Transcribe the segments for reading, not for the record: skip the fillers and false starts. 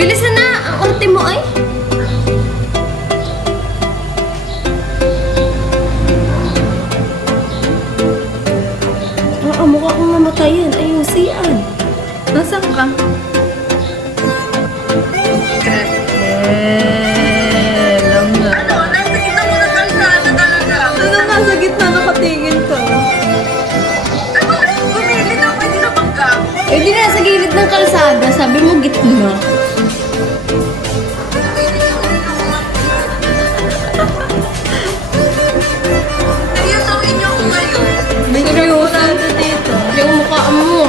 Bilisan na! Ang orte mo ay! Mukha kong namatayan. Ayusian. Nasaan ka? Alam na. Ano? Nasa gitna mo ng kalsada talaga. Ano nasa gitna nakatingin ka? Ay, bakit gumili na? Pwede na bangga. Eh, di na sa gilid ng kalsada. Sabi mo gitna. Seryosohin niyo ako ngayon. May seryoso dito. Yung mukha mo.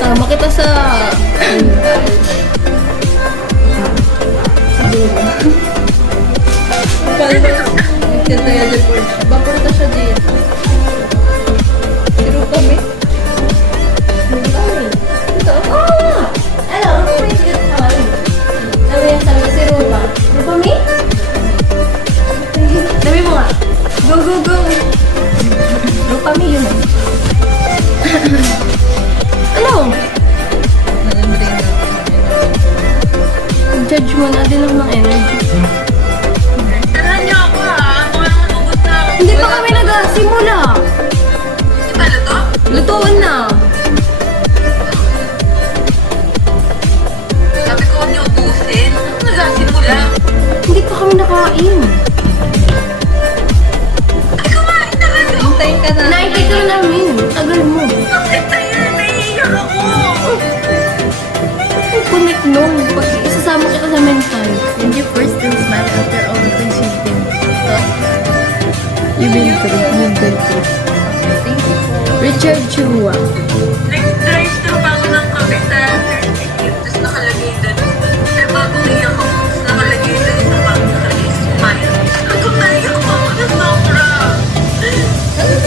Sama kita sa... Kita ya report. Bapunta siya dito. Siro kami. Ito. Oh! Hello, ano mo yung kami? Sabi si Rupa. Rupa mi? Sabi mo nga. Go, go, go. Rupa mi yun. Ano? Judge mo na din ako ng energy. Tarahan niyo ako ha. Baka naman ugot na ako. Hindi pa kami nag-simula. Di ba luto? Lutuan na. Sabi ko huwag niyo ubusin. Ano nagsasimula? Hindi pa kami nakain. Ay, kumain na kayo. Hintayin ka na. Naintay ka na namin. Tagal mo. Bakit tayo? Naiiyak ako. Ang connect nun. Pag isasama kita sa mental. When you first and smile after all the things you've been taught. You've been through. You've been through. Thank you po. Richard Chua. Nag-drive-thru pa ako ng kape sa 30. Tapos nakalagay doon. Ay, bagong iyak ako. Tapos nakalagay doon sa bag is smile. Ako naiyak ako na sobra.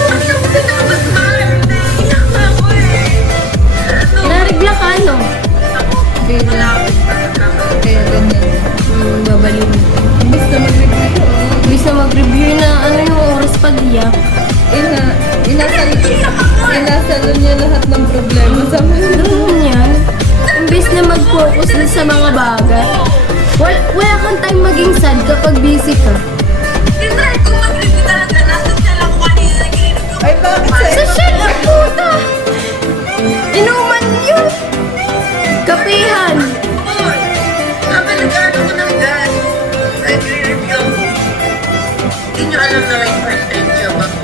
Ang sabi ko na ba smile? Naiiyak na ako eh. Ano? Narigla ka, no? Ako, Kaya malapit pa sa kaya ganyan. Babalik. Imbis na mag-review. Imbis na mag-review na ano yung oras pag-iyak. Inasalo niya lahat ng problema sa mga. Ganun yan. Imbis na mag-focus na sa mga bagay. Wala kang time maging sad kapag busy ka. Tinry ko mag-review talaga. Nasa siya lang ko kanina nag-review. Ay, bakit Sa sa'yo? shit ang puta! Inuman yun! Kapihan! Hoy! Sabi nag-ano ko ng gas. Nag-review ako. Hindi nyo alam na may part-time job ako.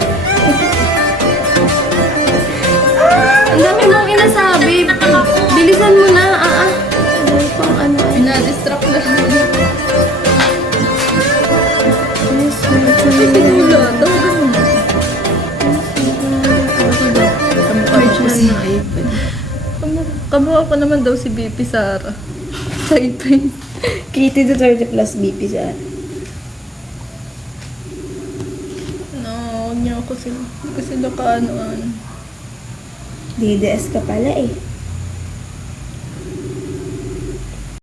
Ang dami mong inasabi. Bilisan mo na. Ano pang ano? Na-distract na siya. Yes, Ay, sinula. Tawagan mo na. Kamukha ko naman daw si BP Sara. Sa ipin. Kitty to 30 plus BP sa No, huwag niyo ako sila. Hindi ko sila kaano-ano. DDS ka pala eh.